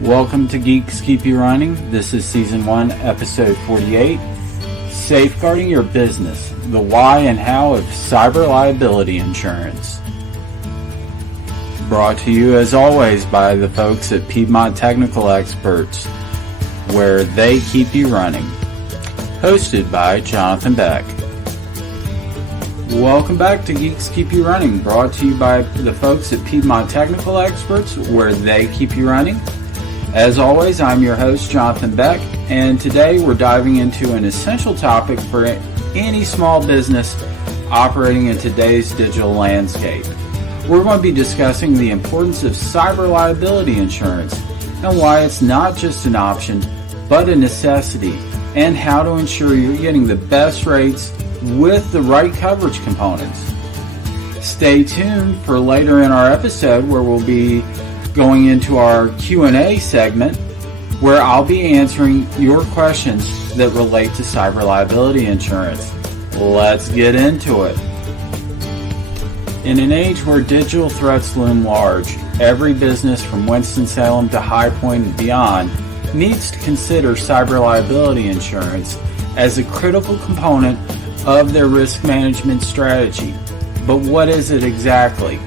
Welcome to Geeks Keep You Running. This is Season 1, Episode 48, Safeguarding Your Business, the Why and How of Cyber Liability Insurance. Brought to you, as always, by the folks at Piedmont Technical Experts, where they keep you running. Hosted by Jonathan Beck. Welcome back to Geeks Keep You Running, brought to you by the folks at Piedmont Technical Experts, where they keep you running. As always, I'm your host, Jonathan Beck, and today we're diving into an essential topic for any small business operating in today's digital landscape. We're going to be discussing the importance of cyber liability insurance and why it's not just an option, but a necessity, and how to ensure you're getting the best rates with the right coverage components. Stay tuned for later in our episode where we'll be going into our Q&A segment where I'll be answering your questions that relate to cyber liability insurance. Let's get into it. In an age where digital threats loom large, every business from Winston-Salem to High Point and beyond needs to consider cyber liability insurance as a critical component of their risk management strategy. But what is it exactly?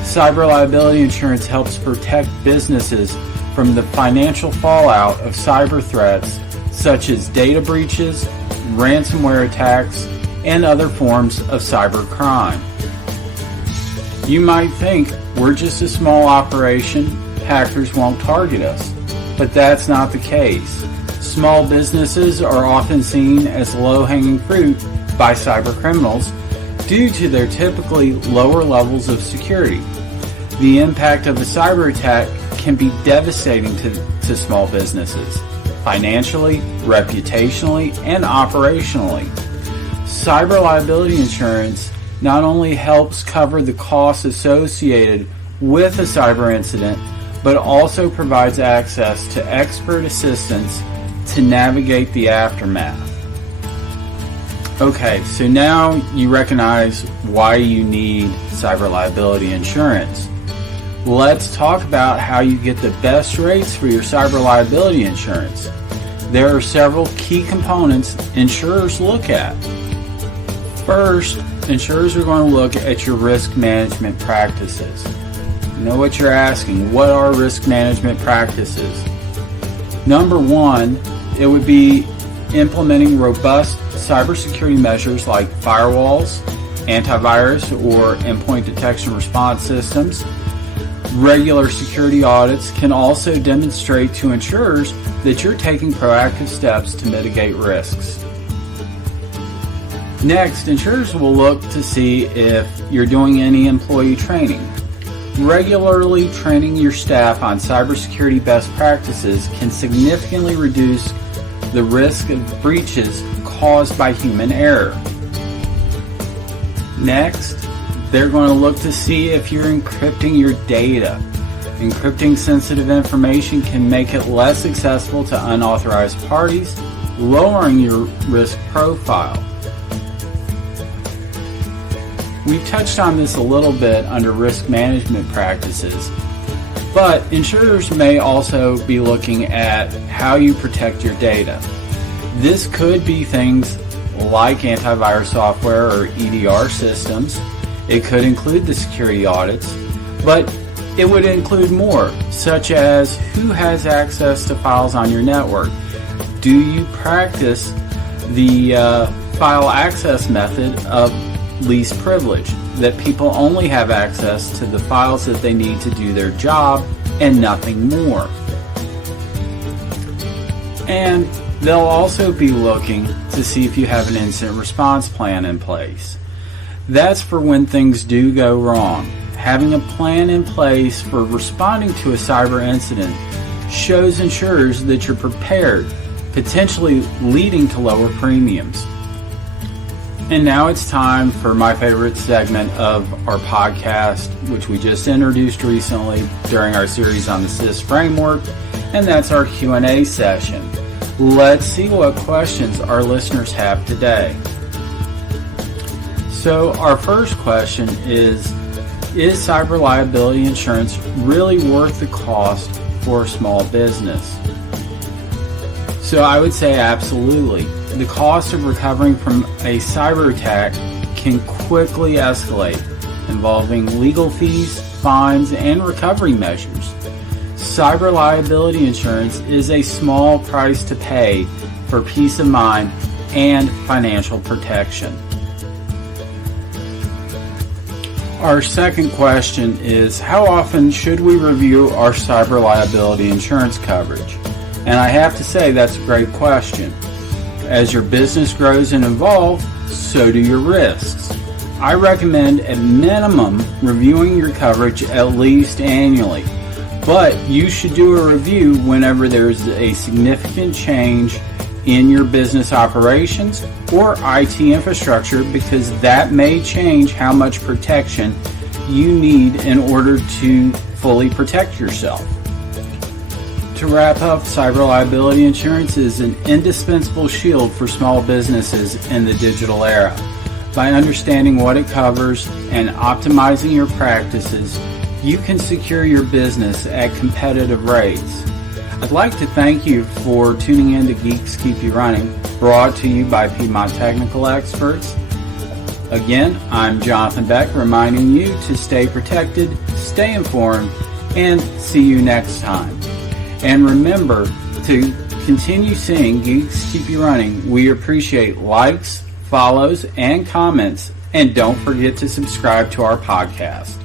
Cyber liability insurance helps protect businesses from the financial fallout of cyber threats such as data breaches, ransomware attacks, and other forms of cyber crime. You might think we're just a small operation, hackers won't target us, but that's not the case. Small businesses are often seen as low-hanging fruit by cyber criminals due to their typically lower levels of security. The impact of a cyber attack can be devastating to small businesses, financially, reputationally, and operationally. Cyber liability insurance not only helps cover the costs associated with a cyber incident, but also provides access to expert assistance to navigate the aftermath. Okay, so now you recognize why you need cyber liability insurance. Let's talk about how you get the best rates for your cyber liability insurance. There are several key components insurers look at. First, insurers are going to look at your risk management practices. You know what you're asking, what are risk management practices? Number one, it would be implementing robust cybersecurity measures like firewalls, antivirus or endpoint detection response systems. Regular security audits can also demonstrate to insurers that you're taking proactive steps to mitigate risks. Next, insurers will look to see if you're doing any employee training. Regularly training your staff on cybersecurity best practices can significantly reduce the risk of breaches caused by human error. Next, they're going to look to see if you're encrypting your data. Encrypting sensitive information can make it less accessible to unauthorized parties, lowering your risk profile. We've touched on this a little bit under risk management practices, but insurers may also be looking at how you protect your data. This could be things like antivirus software or EDR systems. It could include the security audits, but it would include more, such as who has access to files on your network. Do you practice the file access method of least privilege, that people only have access to the files that they need to do their job and nothing more? And they'll also be looking to see if you have an incident response plan in place. That's for when things do go wrong. Having a plan in place for responding to a cyber incident shows insurers that you're prepared, potentially leading to lower premiums. And now it's time for my favorite segment of our podcast, which we just introduced recently during our series on the CIS framework, and that's our Q&A session. Let's see what questions our listeners have today. So our first question is cyber liability insurance really worth the cost for a small business? So I would say absolutely. The cost of recovering from a cyber attack can quickly escalate, involving legal fees, fines, and recovery measures. Cyber liability insurance is a small price to pay for peace of mind and financial protection. Our second question is, how often should we review our cyber liability insurance coverage? And I have to say that's a great question. As your business grows and evolves, so do your risks. I recommend at minimum reviewing your coverage at least annually, but you should do a review whenever there's a significant change in your business operations or IT infrastructure, because that may change how much protection you need in order to fully protect yourself. To wrap up, cyber liability insurance is an indispensable shield for small businesses in the digital era. By understanding what it covers and optimizing your practices, you can secure your business at competitive rates. I'd like to thank you for tuning in to Geeks Keep You Running, brought to you by Piedmont Technical Experts. Again, I'm Jonathan Beck, reminding you to stay protected, stay informed, and see you next time. And remember to continue seeing Geeks Keep You Running. We appreciate likes, follows, and comments, and don't forget to subscribe to our podcast.